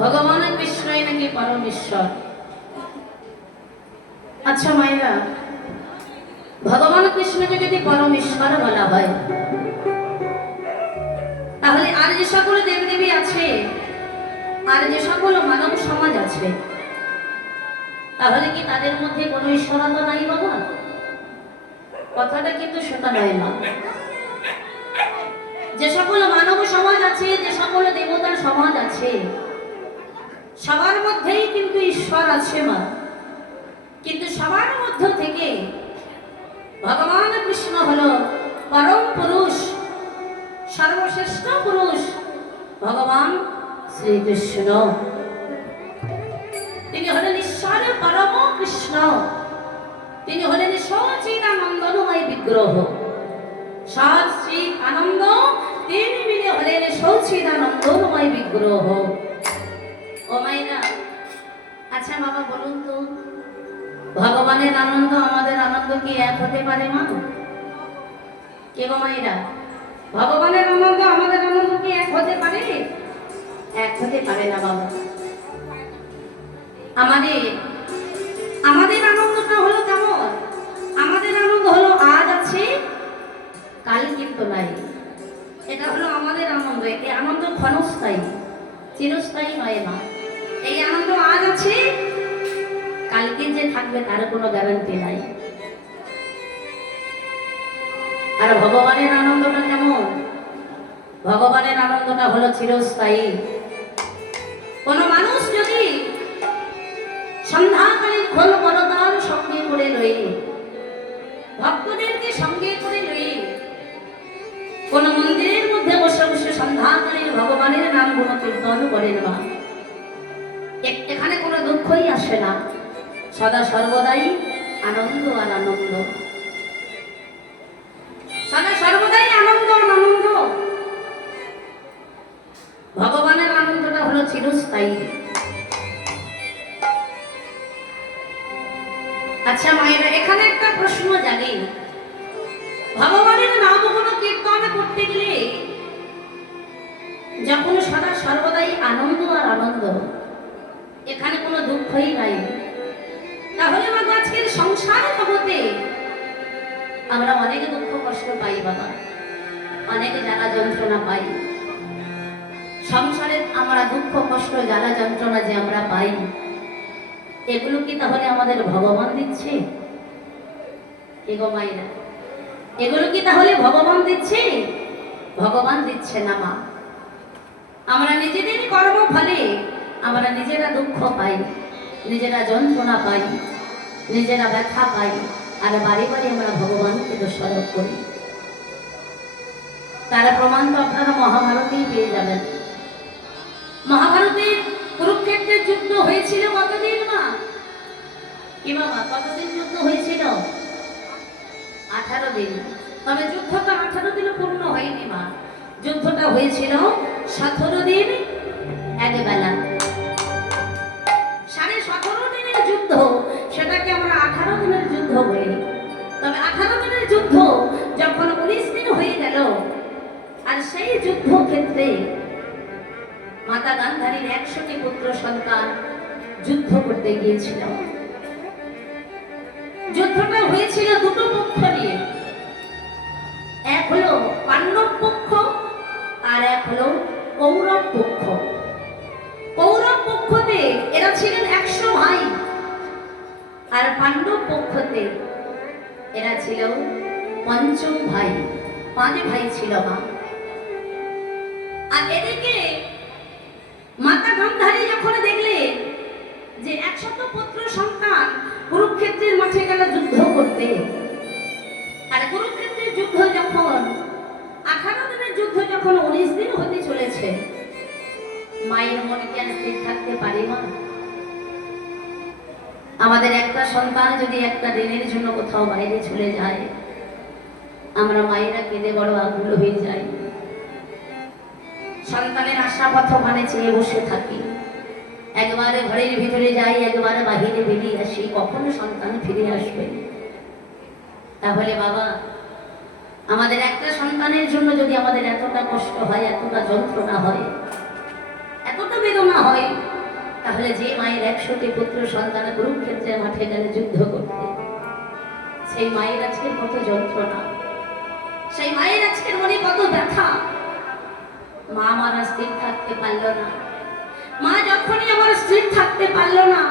ভগবান কৃষ্ণই নাকি পরমেশ্বর। আচ্ছা মায়েরা, ভগবান কৃষ্ণকে যদি পরমেশ্বর বলা হয়, তাহলে আর যে সকল দেবদেবী আছে, আর যে সকল মানব সমাজ আছে, তাহলে কি তাদের মধ্যে কোনো ঈশ্বরতা নাই বাবা? কথাটা কিন্তু সেটা নয় না। যে সকল মানব সমাজ আছে, যে সকল দেবতার সমাজ আছে, সবার মধ্যেই কিন্তু ঈশ্বর আছে মা। কিন্তু সবার মধ্য থেকে ভগবান কৃষ্ণ হলো পরম পুরুষ, সর্বশ্রেষ্ঠ পুরুষ ভগবান শ্রীকৃষ্ণ। তিনি হলেন ঈশ্বর পরম কৃষ্ণ। তিনি হলেন সচিদানন্দময় বিগ্রহ। সচিদ আনন্দ, তিনি মিলে হলেন সচিদানন্দময় বিগ্রহ। ও মাইরা, আচ্ছা বাবা বলুন তো, ভগবানের আনন্দ আমাদের আনন্দ কি এক হতে পারে মা? কে গো মাইরা, ভগবানের আনন্দ আমাদের আনন্দ কি এক হতে পারে? এক হতে পারে না বাবা। আমাদের আনন্দটা হলো কেমন? আমাদের আনন্দ হলো আজ আছে, কাল কিন্তু নাই। এটা হলো আমাদের আনন্দ। এই আনন্দ ক্ষণস্থায়ী, চিরস্থায়ী নয় মা। এই আনন্দ আজ আছে, কালকে যে থাকবে তার কোনো গ্যারান্টি নাই। আর ভগবানের আনন্দটা কেমন? ভগবানের আনন্দটা হলো চিরস্থায়ী। কোন মানুষ যদি সন্ধ্যাকালীন খোল পরতার সঙ্গে করে লয়ে, ভক্তদেরকে সঙ্গে করে লয়ে কোন মন্দিরের মধ্যে বসে বসে সন্ধ্যাকালীন ভগবানের নাম গুণ কীর্তন করেন মা, এখানে কোনো দুঃখই আসে না। সদা সর্বদাই আনন্দ আর আনন্দ, সদা সর্বদাই আনন্দ আর আনন্দ। ভগবানের আনন্দটা হলো চিরস্থায়ী। আচ্ছা মায়েরা, এখানে একটা প্রশ্ন জানি, ভগবানের নামগুণ কীর্তন করতে গেলে যখন সদা সর্বদাই আনন্দ আর আনন্দ, এখানে কোনো দুঃখই নাই, তাহলে বাবা আজকের সংসার জগতে আমরা অনেক দুঃখ কষ্ট পাই বাবা, অনেক জ্বালা যন্ত্রণা পাই। সংসারে আমরা দুঃখ কষ্ট জ্বালা যন্ত্রণা যে আমরা পাই, এগুলো কি তাহলে আমাদের ভগবান দিচ্ছে? এগো মাইরা, এগুলো কি তাহলে ভগবান দিচ্ছে? ভগবান দিচ্ছে না মা। আমরা নিজেদের কর্ম ফলে আমরা নিজেরা দুঃখ পাই, নিজেরা যন্ত্রণা পাই, নিজেরা ব্যথা পাই, আর বাড়ি বাড়ি আমরা ভগবানকে দোষারোপ করি। তার প্রমাণ তো আপনারা মহাভারতেই পেয়ে যাবেন। মহাভারতের কুরুক্ষেত্রের যুদ্ধ হয়েছিল কতদিন মা? কি বাবা, কতদিন যুদ্ধ হয়েছিল? 18 দিন। তবে যুদ্ধটা 18 দিনে পূর্ণ হয়নি মা। যুদ্ধটা হয়েছিল 17 দিন এক বেলা। 17.5 দিনের যুদ্ধ, সেটাকে আমরা 18 দিনের যুদ্ধ বলি। তবে 18 দিনের যুদ্ধ যখন 19 দিন হয়ে গেল, আর সেই যুদ্ধ ক্ষেত্রে মাতা গান্ধারীর 100টি পুত্র সন্তান যুদ্ধ করতে গিয়েছিল। যুদ্ধটা হয়েছিল দুটো পক্ষ নিয়ে, এক হলো পাণ্ডব পক্ষ আর এক হলো কৌরব পক্ষ। কৌরব পক্ষতে এরা ছিলেন 100 ভাই, আর পাণ্ডব পক্ষতে এরা ছিল 5 ভাই, 5 ভাই ছিল মা। আর এদিকে মাতা গান্ধারী যখন দেখলেন যে 100 পুত্র সন্তান কুরুক্ষেত্রের মাঠে গেল যুদ্ধ করতে, আর কুরুক্ষেত্রের যুদ্ধ যখন 18 দিনের যুদ্ধ যখন 19 দিন হতে চলেছে, মায়ের মনে কি আর স্থির থাকতে পারে মা? আমাদের একটা সন্তান যদি একটা দিনের জন্য কোথাও বাইরে চলে যায়, আমরা মায়েরা কেঁদে বড় আকুল হয়ে যাই। সন্তানের আশা পথ মানে চেয়ে বসে থাকি। একবারে ঘরের ভিতরে যাই, একবারে বাহিরে বেরিয়ে আসি, কখনো সন্তান ফিরে আসবে। তাহলে বাবা, আমাদের একটা সন্তানের জন্য যদি আমাদের এতটা কষ্ট হয়, এতটা যন্ত্রণা হয়, এতটা বেদনা হয়, তাহলে যে মায়ের 100টি পুত্র সন্তান কুরুক্ষেত্রের মাঠে গেলে যুদ্ধ করতে, সেই মায়ের আজকের কত যন্ত্রণা, সেই মায়ের আজকের মনে কত ব্যথা। মা আমার স্থির থাকতে পারল না। মা যখনই আমার স্থির থাকতে পারল না,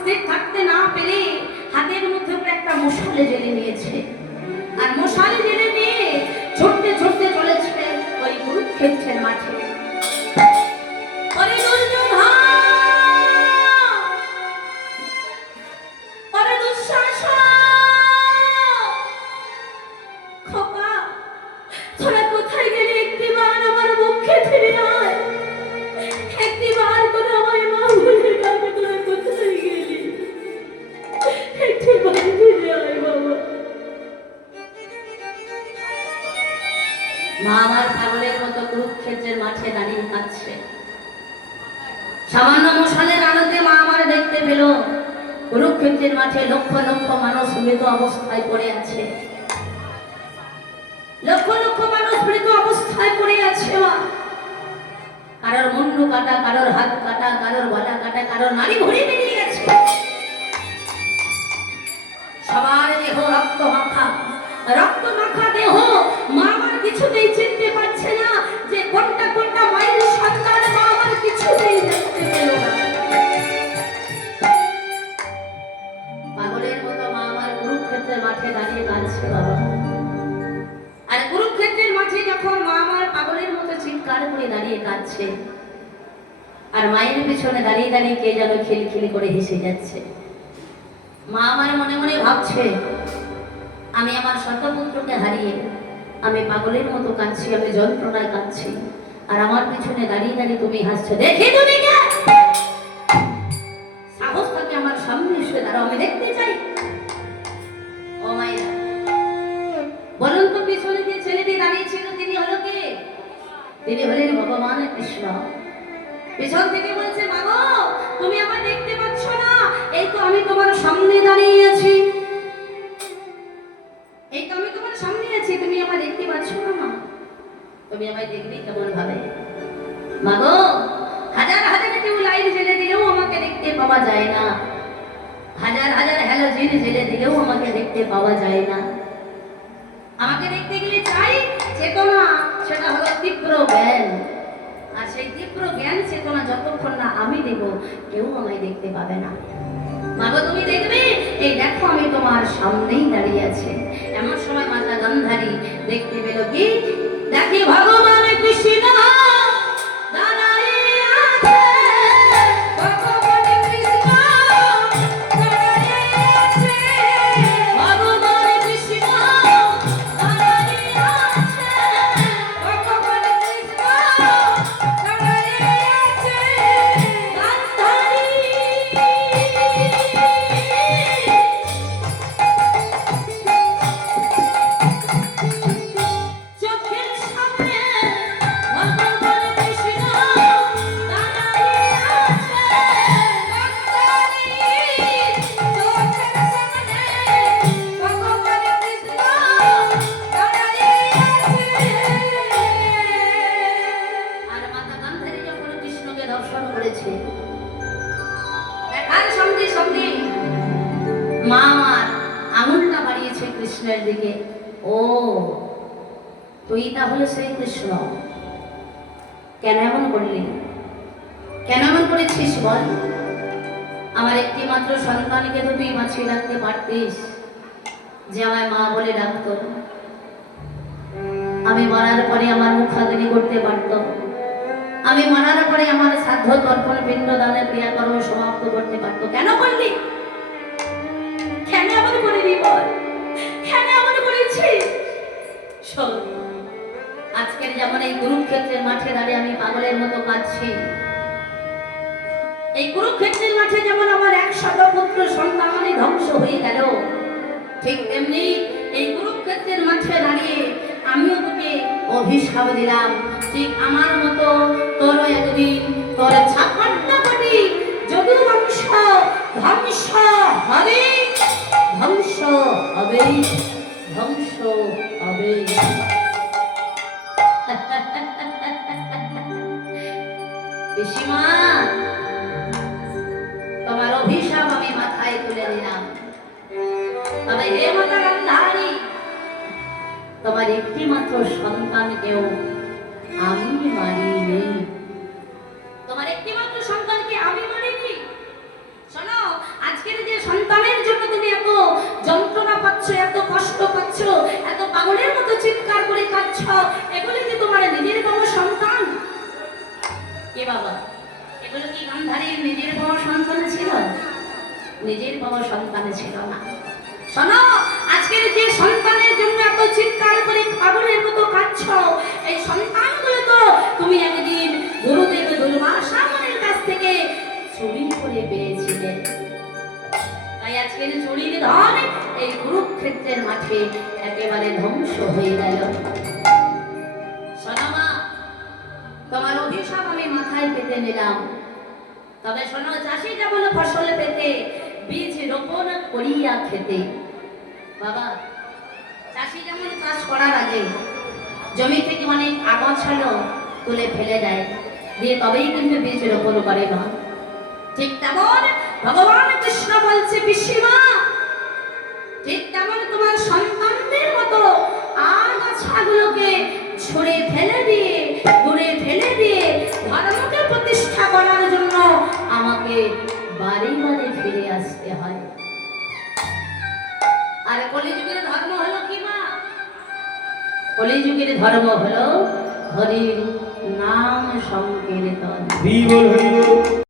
স্থির থাকতে না পেরে হাতের মধ্যে একটা মশালে জেলে নিয়েছে, আর মশালে জেলে নিয়ে ছুটতে ছুটতে চলেছে ওই কুরুক্ষেত্রের মাঠে। মা আমার পাগলের মতো কুরুক্ষেত্রের মাঠে দাঁড়িয়ে কাঁদছে। সামান্য মশালের আলোতে মা আমার দেখতে পেল কুরুক্ষেত্রের মাঠে লক্ষ লক্ষ মানুষ মৃত অবস্থায় পড়ে আছে। লক্ষ লক্ষ মানুষ মৃত অবস্থায় পড়ে আছে। মা কারোর মুন্ডু কাটা, কারোর হাত কাটা, কারোর গলা কাটা, কারোর নাড়ি ভুঁড়ি বেরিয়ে গেছে। সবার দেহ রক্ত মাখা, রক্ত মাখা দেহ। মা আমার কিছুতেই চিনতে পারছে না যে কোনটা কোনটা মায়ের সন্তান। মা আমার কিছুতেই দেখতে পেল না। পাগলের মতো মা আমার কুরুক্ষেত্রের মাঠে দাঁড়িয়ে কাঁদছে বাবা। আর কুরুক্ষেত্রের মাঠে যখন মা আমার পাগলের মতো চিৎকার করে দাঁড়িয়ে কাঁদছে, আর মায়ের পিছনে দাঁড়িয়ে দাঁড়িয়ে কে যেন খিলখিলি করে হেসে যাচ্ছে। মা আমার মনে মনে ভাবছে, আমি আমার শতপুত্রকে হারিয়ে আমি পাগলের মতো কাঁদছি, আমি যন্ত্রণায় কাঁদছি, আর আমার পিছনে দাঁড়িয়ে দাঁড়িয়ে তুমি হাসছো। দেখি তুমি কে? সাহস থাকে আমার সামনে এসে দাঁড়াও, আমি দেখতে চাই। ও মায়েরা, বলুন তো পিছনে যে ছেলেটি দাঁড়িয়েছিল তিনি হলো কে? তিনি হলেন ভগবান কৃষ্ণ। পিছন থেকে বলছে, মা গো তুমি আমায় দেখতে পাচ্ছ না? এই তো আমি তোমার সামনে দাঁড়িয়ে আছি, এই তো আমি তোমার সামনে আছি, তুমি আমায় দেখতে পাচ্ছ না? মা তুমি আমায় দেখবি কেমন ভাবে? মা গো হাজার হাজার কেউ লাইট জ্বেলে দিলেও আমাকে দেখতে পাওয়া যায় না, হাজার হাজার হ্যালোজেন জ্বেলে দিলেও আমাকে দেখতে পাওয়া যায় না। আমাকে দেখতে গেলে চাই চেতনা, সেটা হলো তীব্র জ্ঞান। আর সেই তীব্র জ্ঞান চেতনা যতক্ষণ না আমি দেব, কেউ আমায় দেখতে পাবে না। মা গো তুমি দেখবে, এই দেখো আমি তোমার সামনেই দাঁড়িয়ে আছি। এমন সময় মাতা গান্ধারী দেখতে পেল কি? দেখি ভগবান কৃষ্ণ দাঁড়ায়ে আছে, ভগবান কৃষ্ণ দাঁড়ায়ে আছে, ভগবান কৃষ্ণ দাঁড়ায়ে আছে, ভগবান কৃষ্ণ দাঁড়ায়ে আছে। গান্ধারী চোখের সামনে ভগবান কৃষ্ণ দাঁড়ায়ে আছে। গান্ধারী চোখের সামনে ভগবান কৃষ্ণ দাঁড়ায়ে আছে। আর মাতা গান্ধারী যখন কৃষ্ণকে দর্শন করেছে, দেখার সঙ্গে সঙ্গে মা আমার আঙুলটা বাড়িয়েছে কৃষ্ণের দিকে। ও তুই তাহলে সেই কৃষ্ণ, কেন এমন করলি? কেন এমন করেছিস বল? আমার একটি মাত্র সন্তানকে তো তুই বাঁচিয়ে রাখতে পারতিস, যে আমায় মা বলে ডাকতো। আমি মরার পরে আমার মুখাগ্নি করতে পারতো, আমি মরার পরে আমার শ্রাদ্ধ তর্পণ পিণ্ড দানের ক্রিয়াকর্ম সমাপ্ত করতে পারতো। কেন করলি? কেন এমন করলি বল? কেন এমন করেছিস? শোন, আজকের যেমন এই কুরুক্ষেত্রের মাঠে দাঁড়িয়ে আমি পাগলের মতো কাঁদছি, এই কুরুক্ষেত্রের মাঠে যেমন আমার 100 পুত্র সন্তান ধ্বংস হয়ে গেল, ঠিক তেমনি এই কুরুক্ষেত্রের মাঠে দাঁড়িয়ে আমিও তোকে অভিশাপ দিলাম, ঠিক আমার মতো তোর একদিন তোর 56 কোটি যদু বংশ ধ্বংস হবে, ধ্বংস হবে, ধ্বংস হবে। পিসিমা তোমার অভিশাপ আমি মাথায় তুলে নিলাম। তবে হে মাতা গান্ধারী, তোমার একটি মাত্র সন্তানকেও আমি মারিনি। তোমার একটি মাত্র সন্তানকে আমি মারিনি। শোনো, আজকের যে সন্তানের জন্য তুমি এত যন্ত্রণা পাচ্ছ, এত কষ্ট পাচ্ছ, এত পাগলের মতো চিৎকার করে কাঁদছ, এগুলো কি তোমার নিজের বাবা সন্তান? কে বাবা? এগুলো কি গান্ধারীর নিজের বাবা সন্তান ছিল? নিজের বাবা সন্তান ছিল না। শোনো, আজকের যে সন্তানের জন্য এত চিৎকার করে পাগলের মতো কাঁদছ, এই সন্তানগুলো তো তুমি একদিন গুরুদেব দুর্বাসা মুনির কাছ থেকে চুরি করে পেয়েছিলে। তাই আজকের চুরির ধন এই কুরুক্ষেত্রের মাঠে একেবারে ধ্বংস হয়ে গেল। শোনো মা, তোমার অভিশাপ আমি মাথায় পেতে নিলাম। তবে শোনো, চাষি যেমন ফসল পেতে বীজ রোপণ করিয়া খেতে। বাবা, চাষি যেমন চাষ করার আগে জমি থেকে অনেক আগাছালো তুলে ফেলে দেয়, দিয়ে তবেই কিন্তু বীজ রোপণ করে না। ঠিক তেমন ভগবান কৃষ্ণ বলছে, পিসিমা, ঠিক তেমন তোমার সন্তানদের মতো আগাছাগুলোকে ছুঁড়ে ফেলে দিয়ে, দূরে ফেলে দিয়ে ধর্মকে প্রতিষ্ঠা করার জন্য আমাকে বাড়ি বাড়ি ফিরে আসতে হয়। আর কলিযুগের ধর্ম হলো কি মা? কলিযুগের ধর্ম হলো হরির নাম সংকীর্তন।